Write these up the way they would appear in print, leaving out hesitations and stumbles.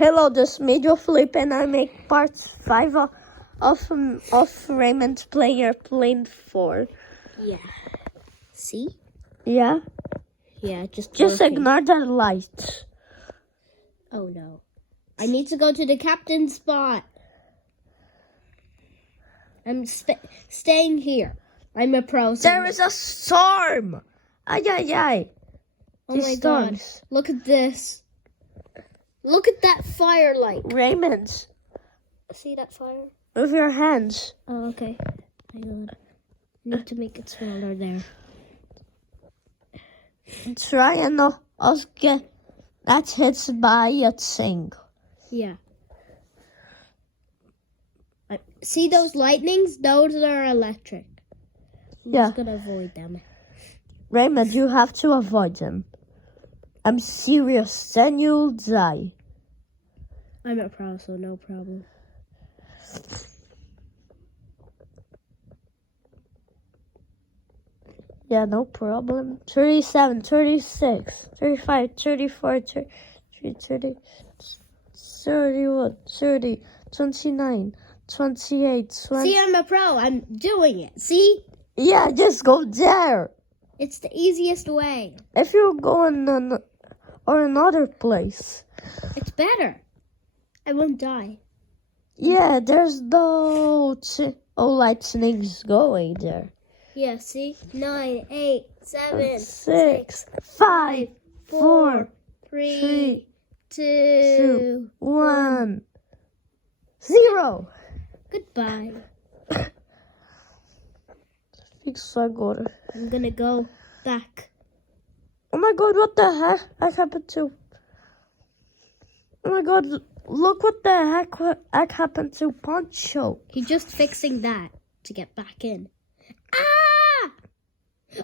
Hello, this is Major Flip, and I make part 5 of Raymond's Player Plane 4. Yeah. See? Yeah? Yeah, just working. Ignore the lights. Oh no. I need to go to the captain's spot. I'm staying here. I'm a pro. There is a storm! Ay, ay, ay. Oh my god. Look at this. Look at that firelight. Raymond, See that fire? with your hands. Oh, okay. Hang on. I need to make it smaller there. Try and not get that hits by a thing. Yeah. See those lightnings? Those are electric. I'm Yeah. just gonna avoid them. Raymond, you have to avoid them. I'm serious, then you'll die. I'm a pro, so no problem. Yeah, no problem. 37, 36, 35, 34, 33, 30, 31, 30, 29, 28, 20. See, I'm a pro. I'm doing it. See? Yeah, just go there. It's the easiest way. If you go in another place. It's better. I won't die. Yeah, there's no lightnings going there. Yeah, see? 9, 8, 7, 6, 5, 4, 3, 3, 2, 1, 0. Goodbye. Fix agora. I'm gonna go back. Oh my god, what the heck happened to? Oh my god, look what the heck happened to Poncho. He's just fixing that to get back in. Ah!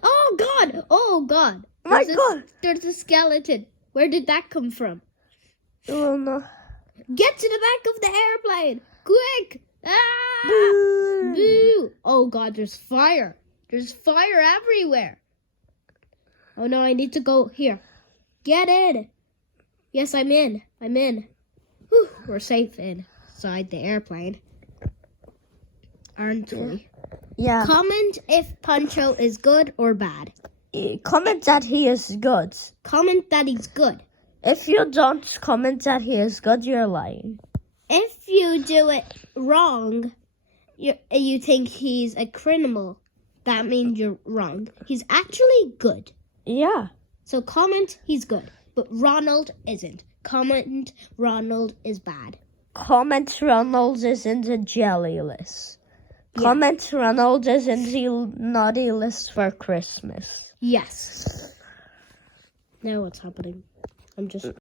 Oh god! Oh god! My god! There's a skeleton. Where did that come from? Oh no. Get to the back of the airplane! Quick! Ah! Boo. Boo! Oh god, there's fire. There's fire everywhere. Oh no, I need to go here. Get in. Yes, I'm in. I'm in. Whew, we're safe inside the airplane. Aren't we? Yeah. Comment if Poncho is good or bad. Comment that he is good. Comment that he's good. If you don't comment that he is good, you're lying. If you do it wrong, you think he's a criminal, that means you're wrong. He's actually good. Yeah. So comment he's good, but Ronald isn't. Comment Ronald is bad. Comment Ronald is in the jelly list. Yeah. Comment Ronald is in the naughty list for Christmas. Yes. Now what's happening? I'm just